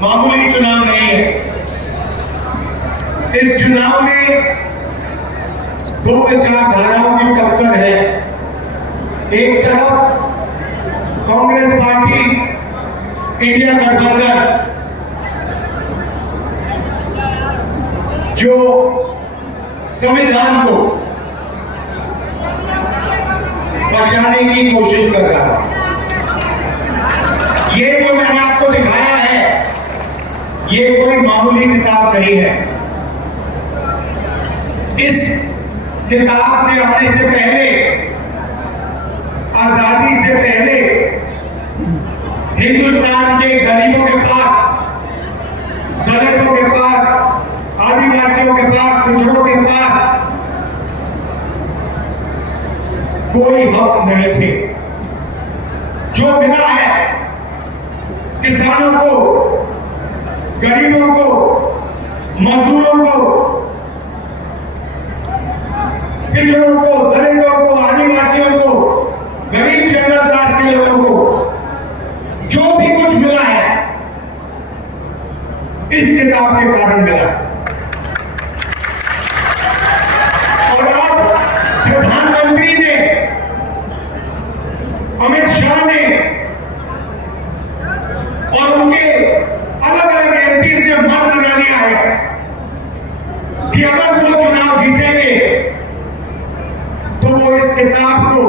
मामूली चुनाव नहीं है। इस चुनाव में दो विचारधाराओं की टक्कर है। एक तरफ कांग्रेस पार्टी, इंडिया गठबंधन, जो संविधान को बचाने की कोशिश कर रहा है। ये जो मैंने आपको दिखाया है, ये कोई मामूली किताब नहीं है। इस किताब के आने से पहले, आजादी से पहले, हिंदुस्तान के गरीबों के पास, दलितों के पास, आदिवासियों के पास, पिछड़ों के पास कोई हक नहीं थे। जो मिला है किसानों को, गरीबों को, मजदूरों को, पिछड़ों को, दलितों को, आदिवासियों को, गरीब जनरल क्लास के लोगों को जो भी कुछ मिला है, इस किताब के कारण मिला है। और अब प्रधानमंत्री ने, अमित शाह ने और उनके अलग अलग एमपीज ने मन बना लिया है कि अगर वो चुनाव जीतेंगे तो वो इस किताब को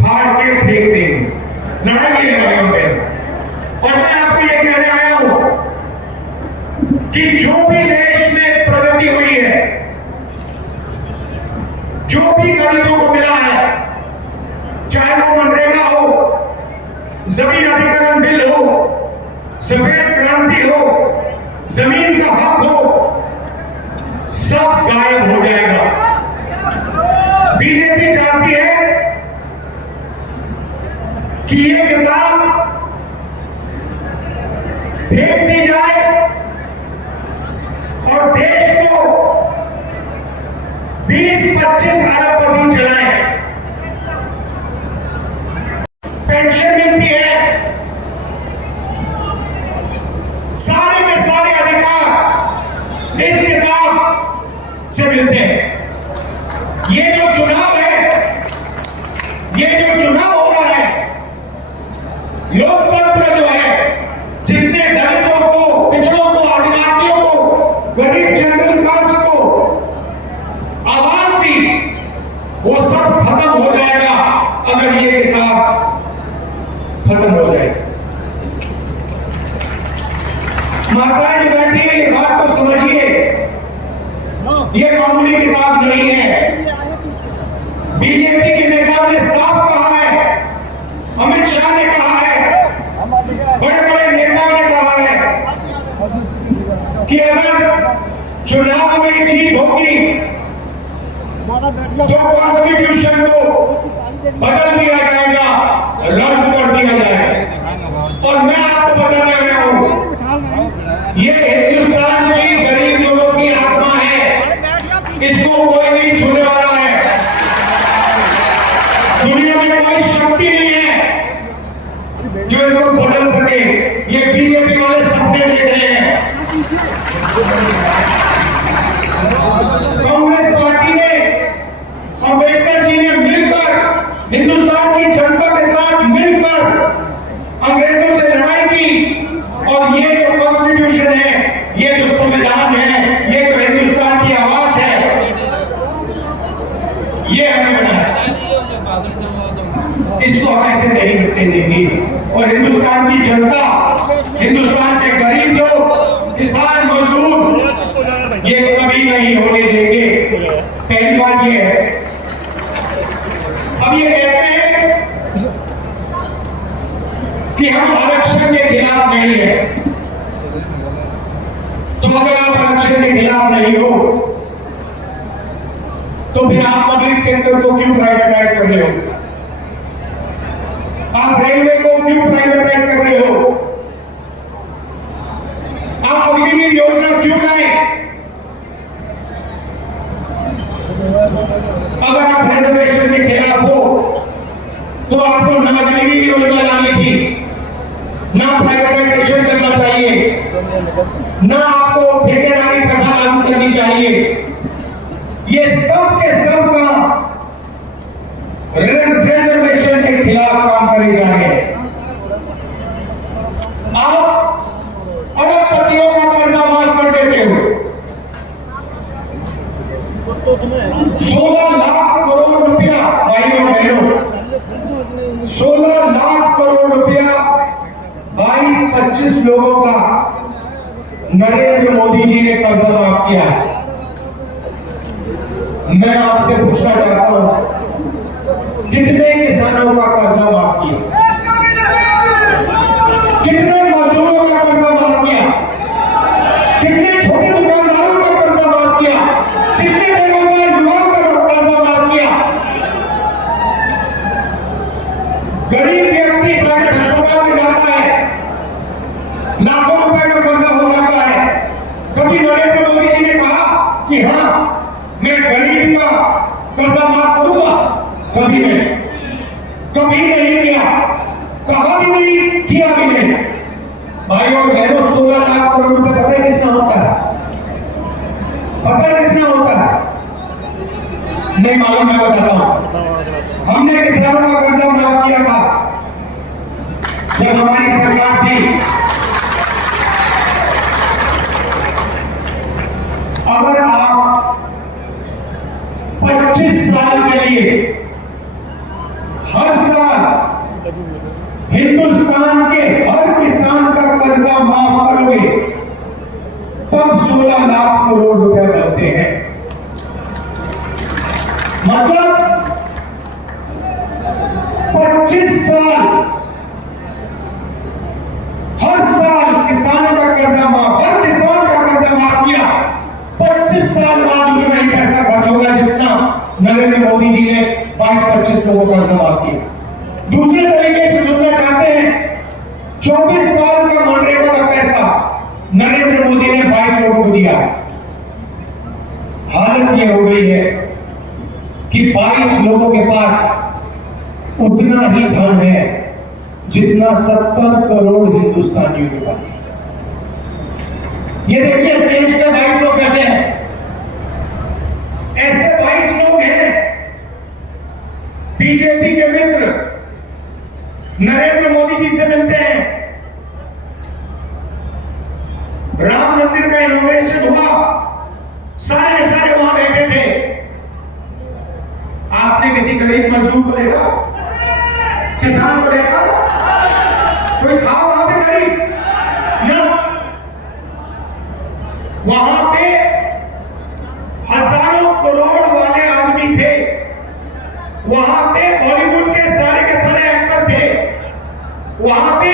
फाड़ के फेंक देंगे, लड़ाई है में। और मैं आपको ये कहने आया हूं कि जो भी देश में प्रगति हुई है, जो भी गरीबों को मिला है, चाहे वो मनरेगा हो, जमीन अधिग्रहण बिल हो, सफेद क्रांति हो, जमीन का हक हो, सब गायब हो जाएगा। बीजेपी चाहती है कि ये किताब फेंक दी जाए और देश को 20-25 अरबपति चलाएं। पेंशन मिलती है, सारे के सारे अधिकार इस किताब से मिलते हैं। ये जो चुनाव है, ये जो चुनाव हो रहा है, लोकतंत्र जो है, जिसने दलितों को, पिछड़ों को, आदिवासियों को, गरीब जनरल क्लास को आवाज दी, वो सब खत्म हो जाएगा अगर ये किताब खत्म हो जाएगी। माताएं जो बैठी है, ये बात को समझिए, ये मामूली किताब नहीं है। बीजेपी के नेताओं ने साफ कहा है, अमित शाह ने कहा है, बड़े बड़े नेताओं ने कहा है कि अगर चुनाव में जीत होगी तो कॉन्स्टिट्यूशन को बदल दिया जाएगा, रद्द कर दिया जाएगा। और मैं आपको बताने आया हूं, ये हिंदुस्तान की गरीब लोगों की आत्मा है, इसको कोई नहीं छूने वाला है। दुनिया में कोई शक्ति नहीं है जो इसको बदल सके। ये बीजेपी वाले सपने देख रहे हैं। कांग्रेस पार्टी ने, अंबेडकर जी ने मिलकर, हिंदुस्तान की जनता के साथ मिलकर अंग्रेजों से लड़ाई की, और ये जो कॉन्स्टिट्यूशन है, ये जो संविधान है, ये जो हिंदुस्तान की आवाज है, ये हमने बनाया। इसको हम ऐसे नहीं मिटने देंगे। और हिंदुस्तान की जनता, हिंदुस्तान के गरीब लोग, किसान, मजदूर, ये कभी नहीं होने देंगे। पहली बात ये है। अब ये कहते हैं कि हम आरक्षण के खिलाफ नहीं है, तो अगर आप आरक्षण के खिलाफ नहीं हो तो फिर आप पब्लिक सेक्टर को क्यों प्राइवेटाइज कर रहे हो? आप रेलवे को क्यों प्राइवेटाइज कर रहे हो? आप अग्निवीर योजना क्यों लाए? अगर आप रिजर्वेशन के खिलाफ हो तो आपको ना अग्निवीर योजना लानी थी, ना प्राइवेटाइजेशन ना आपको ठेकेदारी प्रथा लागू करनी चाहिए। ये सब के सब काम रिजर्वेशन के खिलाफ काम करे जा रहे हैं। आप अरबपतियों का कर्जा माफ कर देते हो। 16 लाख करोड़ रुपया, भाइयों बहनों, 16 लाख करोड़ रुपया 22-25 लोगों का नरेंद्र मोदी जी ने कर्जा माफ किया है। मैं आपसे पूछना चाहता हूं, कितने किसानों का कर्जा माफ किया? कितने मजदूरों का कर्जा माफ किया? कितने छोटे दुकानदारों का कर्जा माफ किया? कितने बेरोजगार युवाओं का कर्जा माफ किया? गरीब व्यक्ति प्राइवेट अस्पताल में जाता है, लाखों रुपए का कर्जा हो जाता है। कभी नरेंद्र मोदी जी ने कहा कि हाँ, मैं गरीब का कर्जा माफ करूंगा? कभी नहीं किया, कहा भी नहीं, किया भी नहीं। भाइयों बहनों, 16 लाख करोड़ रुपए पता है कितना होता है? पता है कितना होता है? नहीं मालूम, मैं बताता हूं। हमने किसानों का कर्जा माफ किया था जब हमारी सरकार थी। अगर आप 25 साल के लिए हर साल हिंदुस्तान के हर किसान का कर्जा माफ करोगे, तब 16 लाख करोड़ रुपए बनते हैं। मतलब 25 साल, हर साल किसान का कर्जा माफ, हर किसान का कर्जा माफ किया, 25 साल बाद उतना ही पैसा खर्च होगा जितना नरेंद्र मोदी जी ने 22-25 लोगों का कर्जा माफ किया। दूसरे तरीके से सुनना चाहते हैं, 24 साल का मनरेगा का पैसा नरेंद्र मोदी ने 22 लोगों को दिया है। हालत यह हो गई है कि 22 लोगों के पास उतना ही धन है जितना 70 करोड़ हिंदुस्तानियों के पास। ये देखिए, स्टेज पे 22 लोग बैठे हैं। ऐसे 22 लोग हैं बीजेपी के मित्र, नरेंद्र मोदी जी से मिलते हैं। राम मंदिर का इनॉग्रेशन हुआ, सारे के सारे वहां बैठे थे। आपने किसी गरीब मजदूर को देखा? किसान को देखा? कोई था वहां पे गरीब? ना। वहां पे हजारों करोड़ वाले आदमी थे। वहां पे बॉलीवुड के सारे एक्टर थे। वहां पे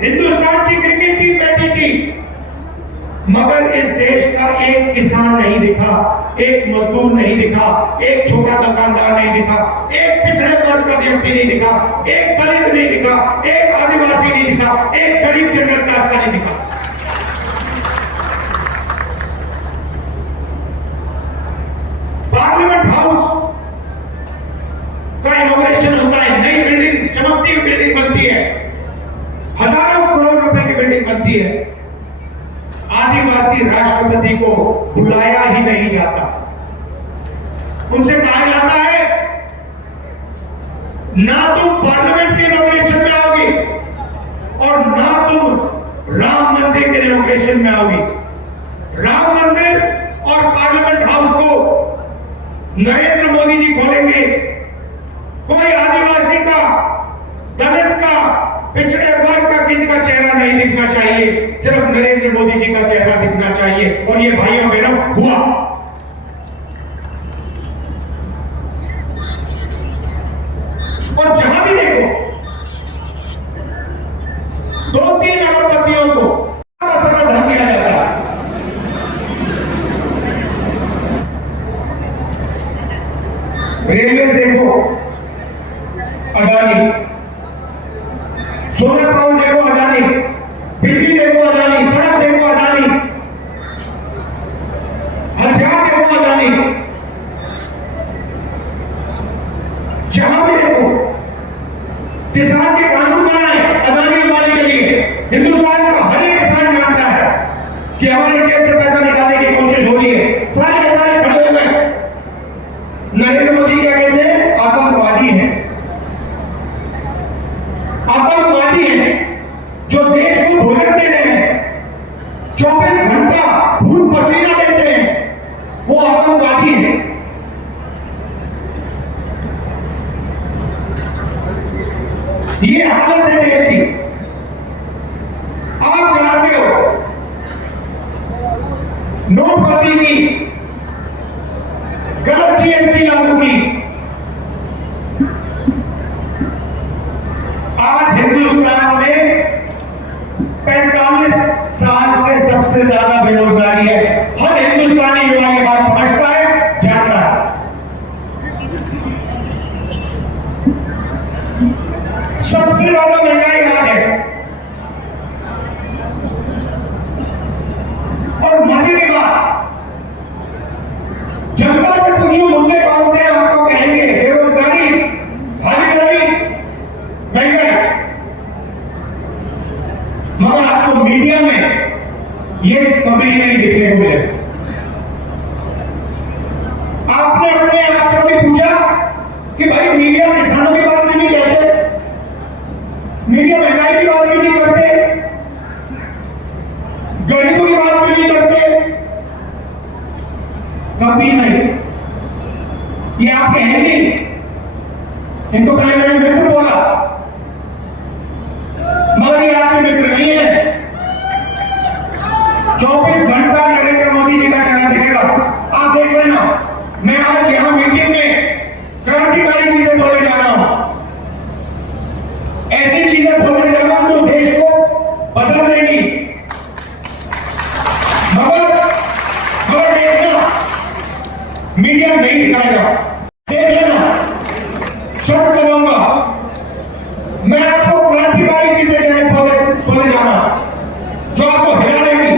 हिंदुस्तान की क्रिकेट टीम बैठी थी। मगर इस देश का एक किसान नहीं दिखा, एक मजदूर नहीं दिखा, एक छोटा दुकानदार नहीं दिखा, एक पिछड़े वर्ग का व्यक्ति नहीं दिखा, एक दलित नहीं दिखा, एक आदिवासी नहीं दिखा, एक गरीब जनरल कास्ट का नहीं दिखा। पार्लियामेंट हाउस का इनॉग्रेशन होता है, नई बिल्डिंग, चमकती हुई बिल्डिंग बनती है, हजारों करोड़ रुपए की बिल्डिंग बनती है। आदिवासी राष्ट्रपति को बुलाया ही नहीं जाता। उनसे कहा जाता है, ना तुम पार्लियामेंट के इनॉग्रेशन में आओगे और ना तुम राम मंदिर के इनॉग्रेशन में आओगे। राम मंदिर और पार्लियामेंट हाउस को नरेंद्र मोदी जी खोलेंगे। कोई आदिवासी का, दलित का, पिछड़े वर्ग का किसी का चेहरा नहीं दिखना चाहिए, सिर्फ नरेंद्र मोदी जी का चेहरा दिखना चाहिए। और ये भाइयों बहनों हुआ। और जहां भी देखो 2-3 अरबपतियों को धन दिया जाता है। रेलवे देखो अदानी, सोलर पावर देखो अदानी, बिजली देखो अदानी, सड़क देखो अदानी, हथियार देखो अदानी। जहां भी देखो किसान के कानून बनाए अदानी अंबानी के लिए। हिंदुस्तान का हर एक किसान जानता है कि हमारी जेब से पैसा निकालने की कोशिश हो रही है, सारे के सारे खड़े हो गए। नरेंद्र मोदी क्या कहते हैं? आतंकवादी हैं। आतंकवादी हैं जो देश को भोजन दे रहे हैं, 24 घंटा खून पसीना देते हैं, वो आतंकवादी हैं। ये हालत है देश की। आप जानते हो नोटबंदी की, गलत जीएसटी लागू की, आज हिंदुस्तान में 45 साल से सबसे ज्यादा बेरोजगारी है। हर हिंदुस्तानी युवा ये बात समझता है, जानता है। सबसे ज्यादा महंगाई आज है। और मजे की बात, जनता से पूछो मुद्दे कौन से आपको कहेंगे? बेरोजगारी, भागीदारी, महंगाई। मगर आपको मीडिया में ये कभी नहीं देखने को मिलेगा। आपने अपने आप से कभी पूछा कि भाई मीडिया किसानों की बात क्यों नहीं कहते? मीडिया महंगाई की बात क्यों नहीं करते? गरीबों की बात क्यों नहीं करते? कभी नहीं। ये आप कहेंगे, इनको पहले मैंने मित्र बोला, मगर ये आपके मित्र नहीं है। 24 घंटा नरेंद्र मोदी जी का चैनल दिखेगा, आप देख लेना। मैं आज यहां मीटिंग में क्रांतिकारी चीजें बोलने जा रहा हूं, ऐसी चीजें बोलने जा रहा हूं जो देश को बदल देगी। मगर देखना, मीडिया नहीं दिखाएगा। देख लेना, शर्त लगाऊंगा, मैं आपको क्रांतिकारी चीजें बोलने जा रहा हूं जो आपको हिला देगी।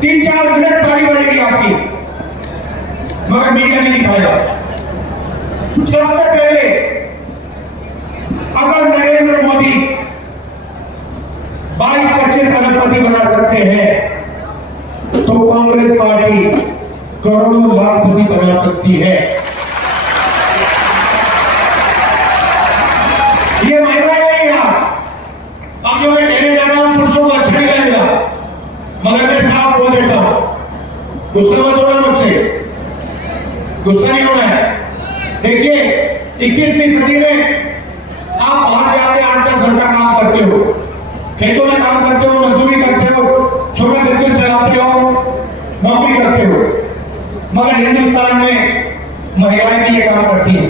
3-4 मिनट ताली बजेगी आपकी, मगर मीडिया नहीं दिखाएगा। सबसे पहले, अगर नरेंद्र मोदी 22-25 अरबपति बना सकते हैं तो कांग्रेस पार्टी करोड़ों लाखपति बना सकती है। ये महिलाएं नहीं आज, अब जो मैं कहने जा रहा हूं पुरुषों को अच्छा नहीं लगेगा, मगर मैं साफ बोल देता हूं, गुस्सा मत होना मुझसे, गुस्सा नहीं होना है। देखिए 21वीं सदी में आप बाहर जाके 8-10 घंटा काम करते हो, खेतों में काम करते हो, मजदूरी करते हो, छोटा बिजनेस चलाते हो, नौकरी करते हो। मगर हिंदुस्तान में महिलाएं भी ये काम करती हैं,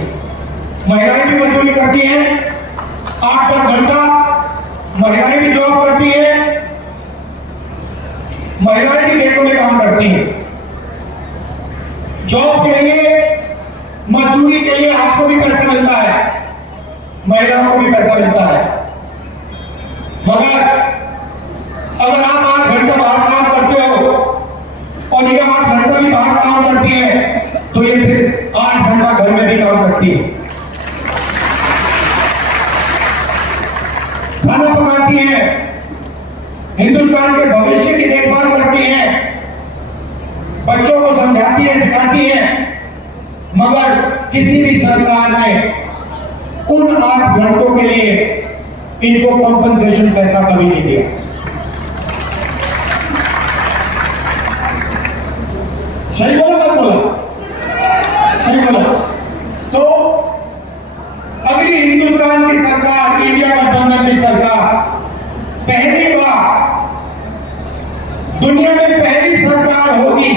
महिलाएं भी मजदूरी करती हैं, 8-10 घंटा महिलाएं भी जॉब करती हैं, महिलाएं भी खेतों में काम करती हैं। जॉब के लिए, मजदूरी के लिए आपको भी पैसा मिलता है, महिलाओं को भी पैसा मिलता है। मगर अगर आप 8 घंटा बाहर काम करते हो और ये 8 घंटा भी बाहर काम करती है, तो ये फिर 8 घंटा घर में भी काम करती है, खाना पकाती है, हिंदुस्तान के भविष्य की देखभाल करती है, बच्चों को समझाती है, सिखाती है। मगर किसी भी सरकार ने उन 8 घंटों के लिए इनको कॉम्पनसेशन पैसा कभी नहीं दिया। सही बोला, मत बोला? सही बोला। तो अगली हिंदुस्तान की सरकार, इंडिया गठबंधन की सरकार, पहली बार दुनिया में पहली सरकार होगी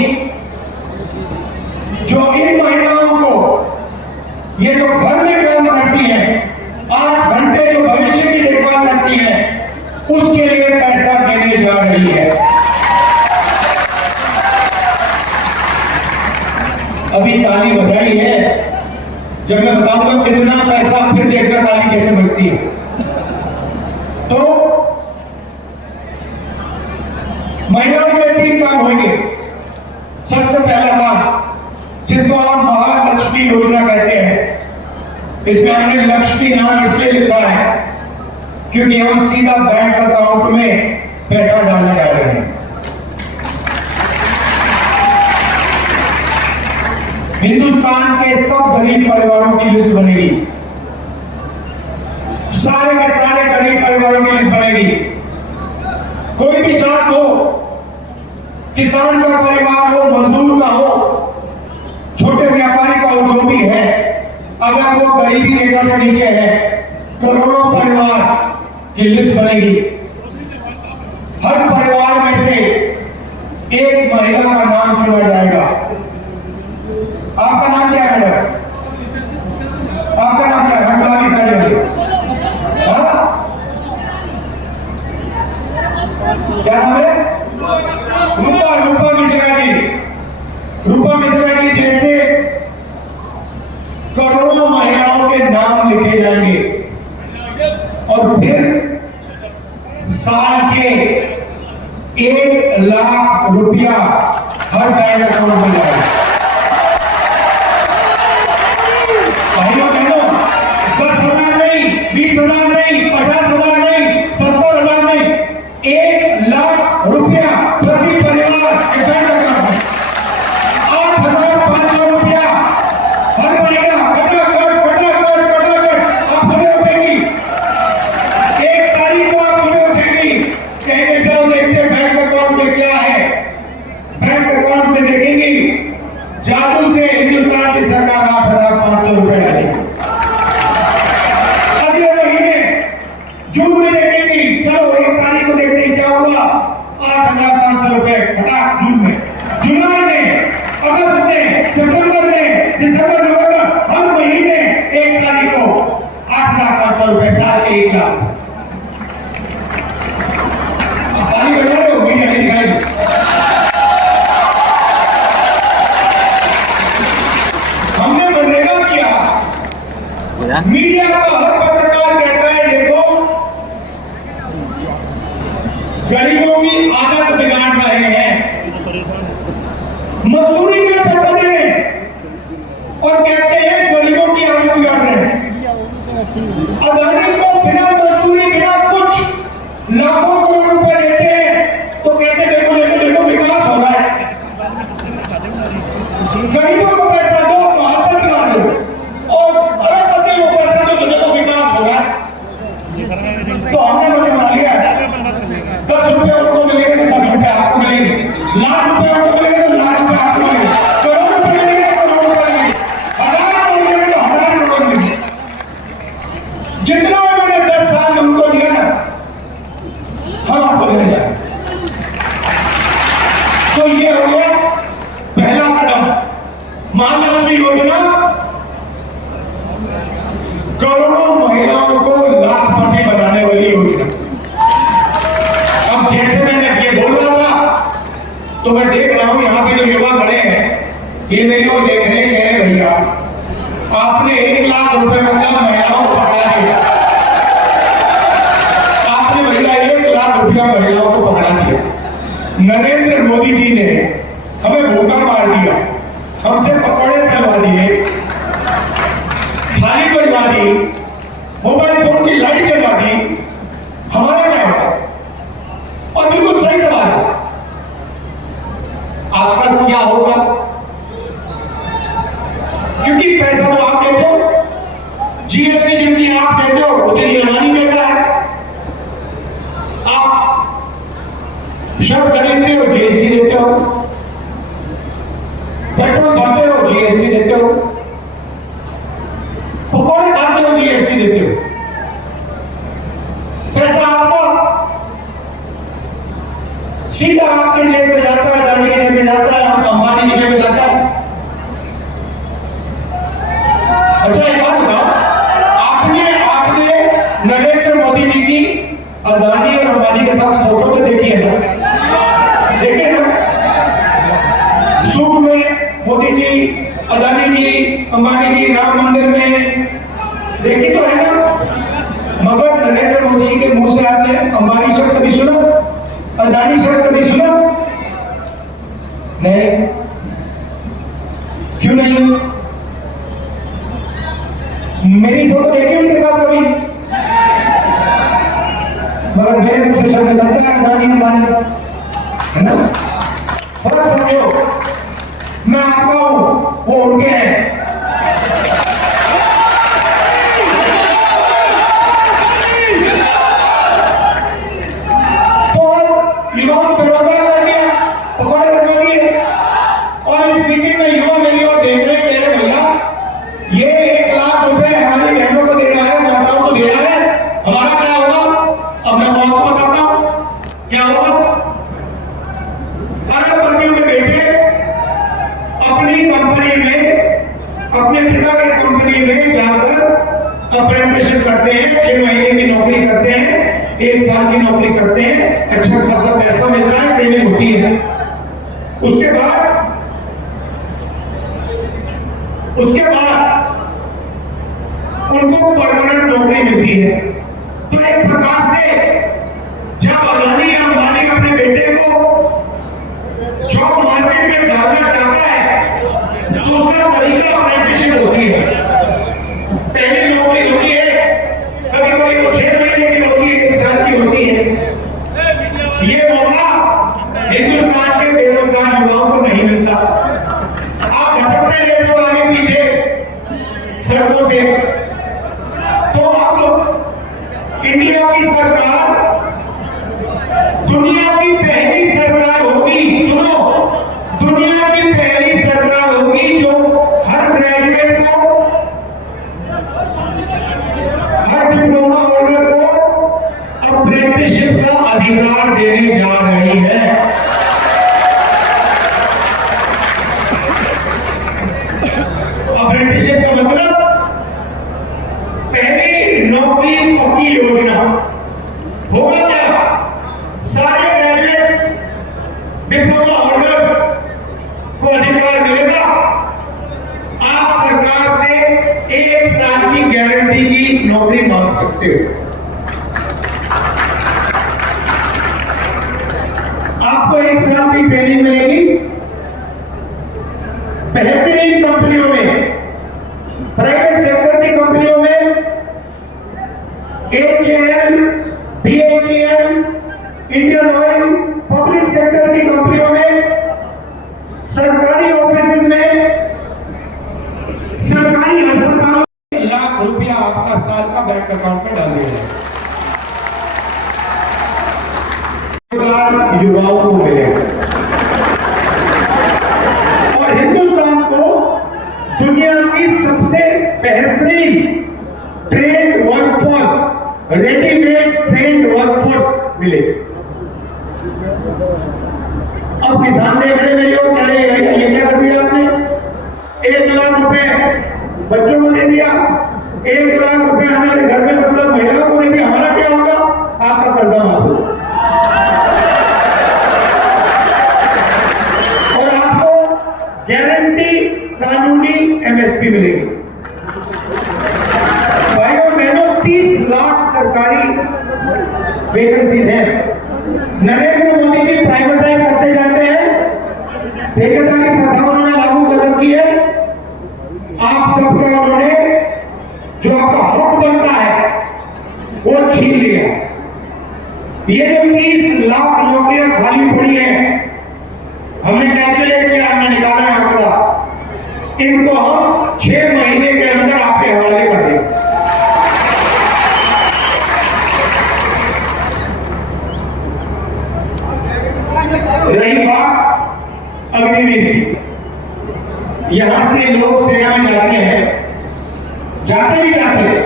जो इन महिलाओं को, ये जो घर में काम करती हैं, 8 घंटे जो भविष्य की देखभाल करती हैं, उसके लिए पैसा देने जा रही है। अभी ताली बजाई है, जब मैं बताऊंगा कितना पैसा, फिर देखना ताली कैसे बजती है। तो महिलाओं के 3 काम होंगे। सबसे पहला काम, जिसको हम महालक्ष्मी योजना कहते हैं, इसमें हमने लक्ष्मी नाम इसलिए लिखा है क्योंकि हम सीधा बैंक अकाउंट में पैसा डालने जा रहे हैं। हिंदुस्तान के सब गरीब परिवारों की लिस्ट बनेगी, सारे के सारे गरीब परिवारों की लिस्ट बनेगी। कोई भी जात हो, किसान का परिवार हो, मजदूर का हो, छोटे व्यापारी का हो, जो भी है, अगर वो गरीबी रेखा से नीचे है, करोड़ों परिवार की लिस्ट बनेगी। हर परिवार में से एक महिला का नाम चुना जाएगा। आपका नाम क्या है मैडम? आपका नाम क्या है? गुलाबी साड़ी वाली, क्या नाम है? रूपा मिश्रा जी। रूपा मिश्रा जी जैसे करोड़ों महिलाओं के नाम लिखे जाएंगे और फिर साल के 1 लाख रुपया हर बैंक अकाउंट में जाएगा। भाइयों बहनों, 10,000 नहीं, 20,000 नहीं, 50,000 नहीं, 70,000 नहीं, 1 लाख रुपया प्रति परिवार के बैंक अकाउंट में। 8,500 रुपया हर महीना आप सुबह उठेंगी, 1 तारीख को आप सुबह उठेंगी, कहेंगे चलो देखते बैंक अकाउंट में क्या है। बैंक अकाउंट में देखेंगी, जादू से हिंदुस्तान की सरकार 8,500 रुपए डालेगी। अगले महीने जून में देखेंगी, चलो 1 तारीख को देखते हैं क्या हुआ, 8,500 रुपए फटाक जून में, जुलाई में, अगस्त में, सितंबर में, दिसंबर, नवंबर, हर महीने 1 तारीख को 8,500 रुपए, साल के 1 लाख। ताली बजा रहे हो, मीडिया नहीं दिखाई। हमने मनरेगा किया, मीडिया का हर पत्रकार कहता है देखो गरीबों की आदत बिगाड़ रहे हैं, मजदूरी के लिए पैसा दे रहे हैं और कहते हैं गरीबों की आदत बिगाड़ रहे हैं। अदानी को बिना मजदूरी, बिना कुछ लाखों करोड़ रुपए देते हैं तो कहते देखो देखो देखो विकास हो रहा है। गरीबों को पैसा दो तो आदत बिगाड़ दो, और अरबपति को पैसा दो तो देखो विकास हो रहा है। तो हमने मन बना लिया, 10 रुपए उनको मिलेंगे तो 10 रुपए आपको मिलेंगे, लाख रुपए उनको मिलेंगे तो लाख रुपए आपको मिलेंगे, करोड़ रुपए मिलेंगे तो करोड़ रुपए मिलेंगे, 1,000 करोड़ मिलेंगे तो 1,000 करोड़ मिलेंगे। जितना मैंने 10 साल में उनको दिया ना, हम आपको देने जाए। तो ये हो गया पहला कदम, महालक्ष्मी योजना, करोड़ों महिलाओं को लाखपति बनाने वाली योजना। अब जैसे मैंने ये बोल रहा था, तो मैं देख रहा हूं यहां पे जो युवा खड़े हैं, ये मेरी ओर देख रहे हैं, कह रहे भैया आपने 1 लाख रुपए मतलब महिलाओं को पकड़ा दिया, आपने भैया 1 लाख रुपया महिलाओं को पकड़ा दिया। नरेंद्र मोदी जी ने हमें भूखा मार दिया, हमसे पकौड़े चलवा दिए, थाली बनवा दी, मोबाइल फोन की लाइट जलवा दी, हमारा क्या होगा? और बिल्कुल सही सवाल है, आपका क्या होगा? क्योंकि पैसा तो आप देते हो, जीएसटी जितनी आप देते हो उतनी अदानी देता है। आप शर्ट खरीदते हो, जीएसटी देते हो, पेट्रोल भरते हो, जीएसटी देते हो, पकौड़े खाते हो, जीएसटी देते हो। पैसा आपका सीधा आपके जेब में जाता है, अदानी के जेब में जाता है, अंबानी के जेब में जाता है। अच्छा एक बात बताओ, आपने नरेंद्र मोदी जी की अदानी और अंबानी के साथ फोटो तो देखी है ना? देखे ना? सूट में मोदी जी, अदानी जी, अंबानी जी राम मंदिर में देखी तो है ना? मगर नरेंद्र मोदी जी के मुंह से आपने अंबानी शब्द कभी सुना? अदानी शब्द कभी सुना? नहीं। क्यों नहीं? मेरी फोटो देखी उनके साथ कभी? से शब्द निकलता है अदानी अंबानी, है ना? फर्क समझो, मैं आपका हूं, वो उनके हैं। युवाओं को बेरोजगार कर दिया, पकौड़े बनवा दिए। और इस मीटिंग में युवा मेरी ओर देख रहे कह रहे भैया ये 1 लाख रुपए हमारी बहनों को दे रहा है, माताओं को दे रहा है, हमारा क्या होगा? अब मैं आपको बताता हूं क्या होगा। अरबपतियों के बेटे अपनी कंपनी में, अपने पिता की कंपनी में जाकर अप्रेंटिसशिप करते हैं, 6 महीने की नौकरी करते हैं, 1 साल की नौकरी करते हैं, अच्छा खासा पैसा मिलता है, ट्रेनिंग होती है। उसके बाद उनको परमानेंट नौकरी मिलती है। तो एक प्रकार से जब अदानी या अंबानी अपने बेटे को जॉब मार्केट में डालना चाहता है तो उसका तरीका अप्रेंटिसशिप होती है। पहली नौकरी होती है, कभी कभी वो 6 महीने की होती है, 1 साल की होती है। ये मौका हिंदुस्तान के बेरोजगार युवाओं को नहीं मिलता। आप भटकते रहते हो आगे पीछे सड़कों पे। तो अब इंडिया की सरकार दुनिया की पहली सरकार होगी, सुनो, दुनिया की पहली सरकार होगी जो हर ग्रेजुएट को, हर डिप्लोमा होल्डर को अप्रेंटिसशिप का अधिकार देने जा रही है। अप्रेंटिसशिप का मतलब पहली नौकरी पक्की योजना। होगा क्या? सारे ग्रेजुएट्स, डिप्लोमा होल्डर्स को अधिकार मिलेगा। आप सरकार से 1 साल की गारंटी की नौकरी मांग सकते हो। आपको 1 साल की ट्रेनिंग मिलेगी। बेहतरीन कंपनियों में, प्राइवेट सेक्टर की कंपनियों में, HAL, BHEL, Indian oil, public sector की कंपनियों में, सरकारी ऑफिस में, सरकारी अस्पताल, 1 लाख रुपया आपका साल का बैंक अकाउंट में डाल दिया युवाओं को मिलेगा। और हिंदुस्तान को दुनिया की सबसे बेहतरीन trend workforce, readymade trend workforce मिलेगी। अब किसान देख रहे मेरी ओर, कह रहे ये क्या कर दिया आपने? 1 लाख रुपए बच्चों को दे दिया, 1 लाख रुपए हमारे घर में मतलब महिलाओं को दे दिया, हमारा क्या होगा? आपका कर्जा माफ होगा और आपको गारंटी कानूनी MSP मिलेगी। भाइयों बहनों, 30 लाख सरकारी वैकेंसीज हैं। नरेंद्र मोदी जी प्राइवेटाइज करते जाते हैं, ठेकेदारी प्रथा उन्होंने लागू कर रखी है। आप सबका उन्होंने जो आपका हक बनता है वो छीन लिया। ये जो 30 लाख नौकरियां खाली पड़ी हैं, हमने कैलकुलेट किया, हमने निकाला है आंकड़ा, इनको हम 6 महीने के अंदर आपके हवाले कर देंगे। रही बात अग्निवीर की, यहां से लोग सेना में जाते हैं, जाते भी जाते हैं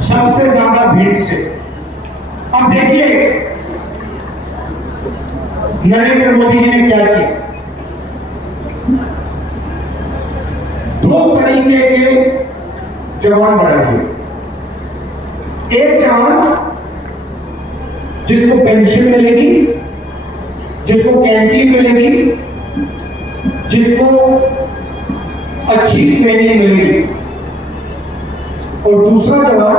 सबसे ज्यादा भीड़ से। अब देखिए नरेंद्र मोदी जी ने क्या किया। 2 तरीके के जवान बना दिए। एक जवान जिसको पेंशन मिलेगी, जिसको कैंटीन मिलेगी, जिसको अच्छी ट्रेनिंग मिलेगी, और दूसरा जवान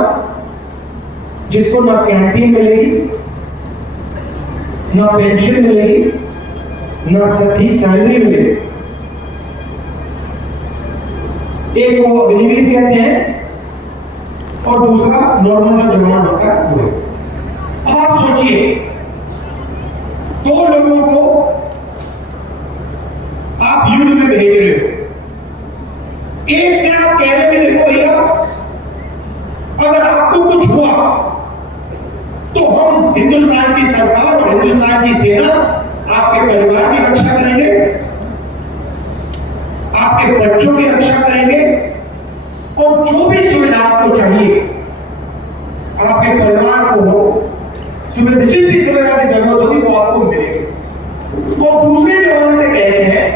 जिसको ना कैंटीन मिलेगी, ना पेंशन मिलेगी, ना सटीक सैलरी मिलेगी। एक को अग्निवीर कहते हैं और दूसरा नॉर्मल जो जवान होता है वो है। अब आप सोचिए, दो लोगों को आप युद्ध में भेज रहे हो, एक से आप कह रहे हो देखो भैया अगर आपको कुछ हुआ तो हम हिंदुस्तान की सरकार और हिंदुस्तान की सेना आपके परिवार की रक्षा करेंगे, आपके बच्चों की रक्षा करेंगे और जो भी सुविधा आपको चाहिए आपके परिवार को हो, जिस भी सुविधा की जरूरत होगी वो आपको मिलेगी। और दूसरे जवान से कह रहे हैं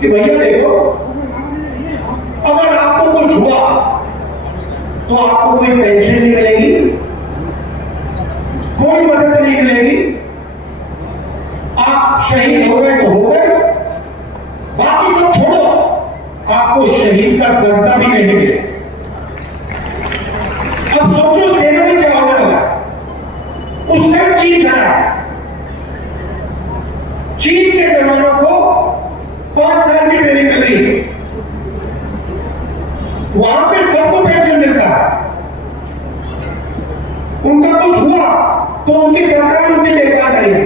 कि भैया देखो अगर आपको कुछ हुआ तो आपको कोई पेंशन नहीं मिलेगी, कोई मदद नहीं मिलेगी, आप शहीद हो गए तो हो गए, बाकी सब छोड़ो, आपको शहीद का दर्जा भी नहीं मिलेगा। अब सोचो सेना में क्या होने वाला है। उस समय चीन खड़ा है, चीन के जवानों को 5 साल की ट्रेनिंग मिल रही है, वहां पे सबको पेंशन मिलता है, उनका कुछ हुआ तो उनकी सरकार उनकी देखभाल करेगी।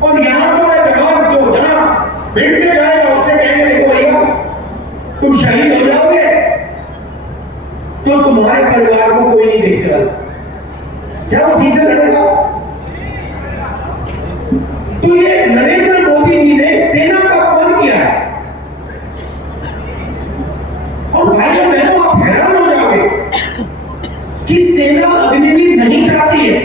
और यहां हमारा जवान जो जहां भिंड से जाएगा उससे कहेंगे देखो भैया तुम शहीद हो जाओगे तो तुम्हारे परिवार को कोई नहीं देखने वाला, क्या वो ठीक से लड़ेगा? तो ये नरेंद्र मोदी जी ने सेना का अपमान किया है। और भाइयों बहनों आप हैरान हो जाओगे कि सेना अग्निवीर नहीं चाहती है,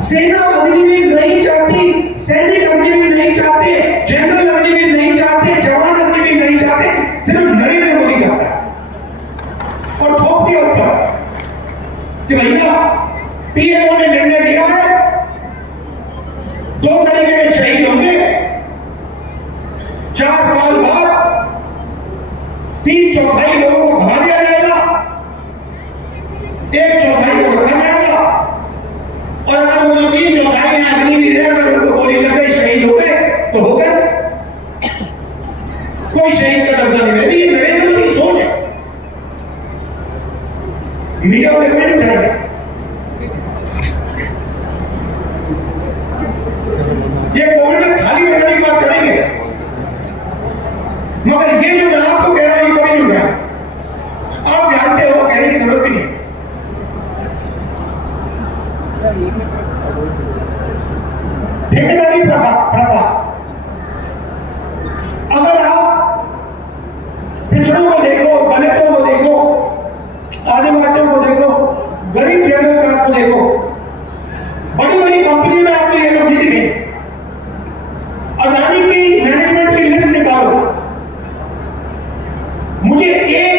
सेना अग्निवीर नहीं चाहती, सैनिक अग्निवीर नहीं चाहते, जनरल अग्निवीर नहीं चाहते, जवान अग्निवीर नहीं चाहते, सिर्फ नरेंद्र मोदी चाहता है। और ठोक दिया ऊपर कि भैया पीएमओ ने निर्णय लिया है 2 तरीके के शहीद होंगे, 4 साल बाद 3/4 लोगों को भगा दिया जाएगा, 1/4 को रखा जाएगा और अगर वो जो 3/4 अग्निवीर है अगर उनको गोली लग गई शहीद हो गए तो हो गए, कोई शहीद का दर्जा नहीं मिलेगा। ये नरेंद्र मोदी की सोच है, मीडिया वाले कोई नहीं उठाएंगे। ये कोविड में थाली लगाने की बात करेंगे मगर ये जो मैं आपको कह रहा हूं कभी नहीं उठाया, आप जानते हो कहने की जरूरत भी नहीं। ठेकेदारी प्रथा अगर आप पिछड़ों को देखो, दलितों को देखो, आदिवासियों को देखो, गरीब जनरल क्लास को देखो, बड़ी बड़ी कंपनी में आपको ये लोग नहीं दिखेंगे। अदानी की मैनेजमेंट की लिस्ट निकालो, मुझे एक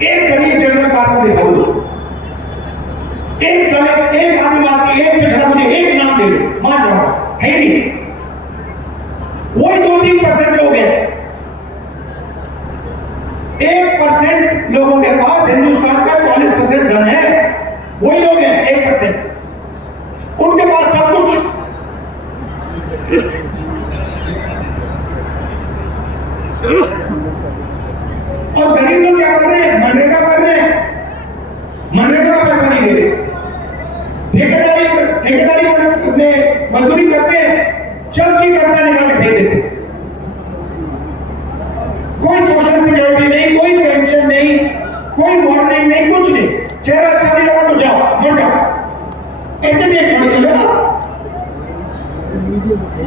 गरीब जनरल क्लास में दिखा दो, एक दलित, एक आदिवासी, एक पिछड़ा, मुझे एक नाम दे दो, मान जाऊंगा, है नहीं। वही 2-3% लोग हैं, 1% लोगों के पास हिंदुस्तान का 40% धन है, वही लोग हैं 1%, उनके पास सब कुछ। और गरीब लोग क्या कर रहे हैं? मनरेगा कर रहे हैं, मनरेगा का पैसा नहीं दे रहे, ठेकेदारी में मजदूरी करते हैं, चल चीज करता निकाल के फेंक देते। कोई सोशल सिक्योरिटी नहीं, कोई पेंशन नहीं, कोई वार्निंग नहीं, कुछ नहीं, चेहरा अच्छा नहीं लगा तो जाओ, मर जाओ। ऐसे देश थोड़ी चलेगा।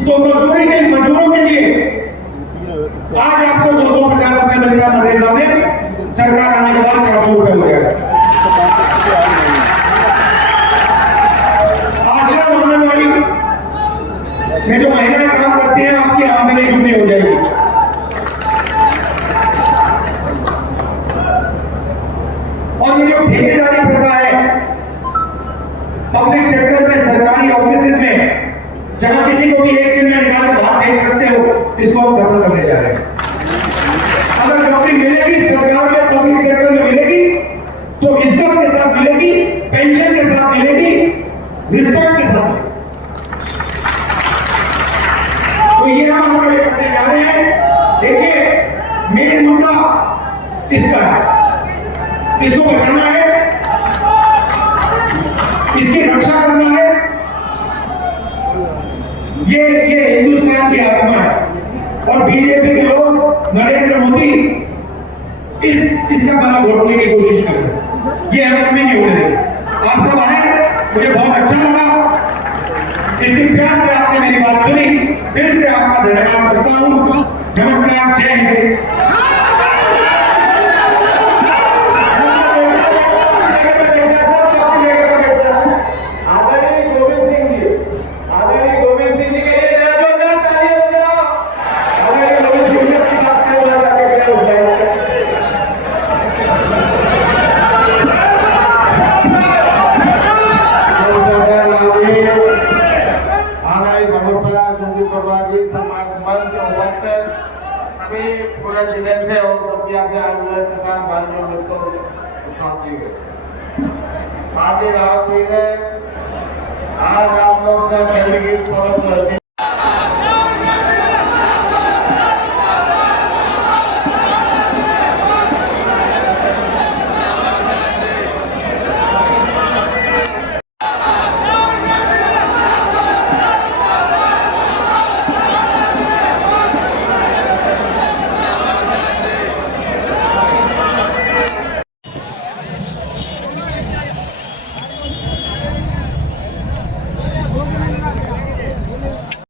तो मजदूरों के लिए आज आपको 250 रुपए मिल रहा मनरेगा में, सरकार आने के बाद 400 रुपए हो जाएगा। आशा आंगनवाड़ी में जो महिलाएं काम करती हैं आपकी आमदनी दुगनी हो जाएगी। और ये जो ठेकेदारी प्रथा है पब्लिक सेक्टर में, सरकारी ऑफिस में, जहां किसी को भी एक दिन में निकाल के बाहर भेज सकते हो, इसको हम खत्म करने जा रहे हैं। अगर नौकरी मिलेगी सरकार में, पब्लिक सेक्टर में मिलेगी तो इज्जत के साथ मिलेगी, पेंशन के साथ मिलेगी, रिस्पेक्ट के साथ मिलेगी। तो ये हम आपके लिए करने जा रहे हैं। देखिए मेन मुद्दा इसका है इसको बचाना है, इसकी रक्षा करना है। ये हिंदुस्तान की आत्मा है और बीजेपी के लोग नरेंद्र मोदी इसका गला घोटने की कोशिश कर रहे हैं। ये हम कभी नहीं होने देंगे। आप सब आए, मुझे बहुत अच्छा लगा, इतनी प्यार से आपने मेरी बात सुनी, दिल से आपका धन्यवाद करता हूं। नमस्कार, जय हिंद। पूरे जिले से और दतिया से आए हुए किसान भाइयों मित्रों को साथी है। आज रात है, आज आप लोग से पहले की परत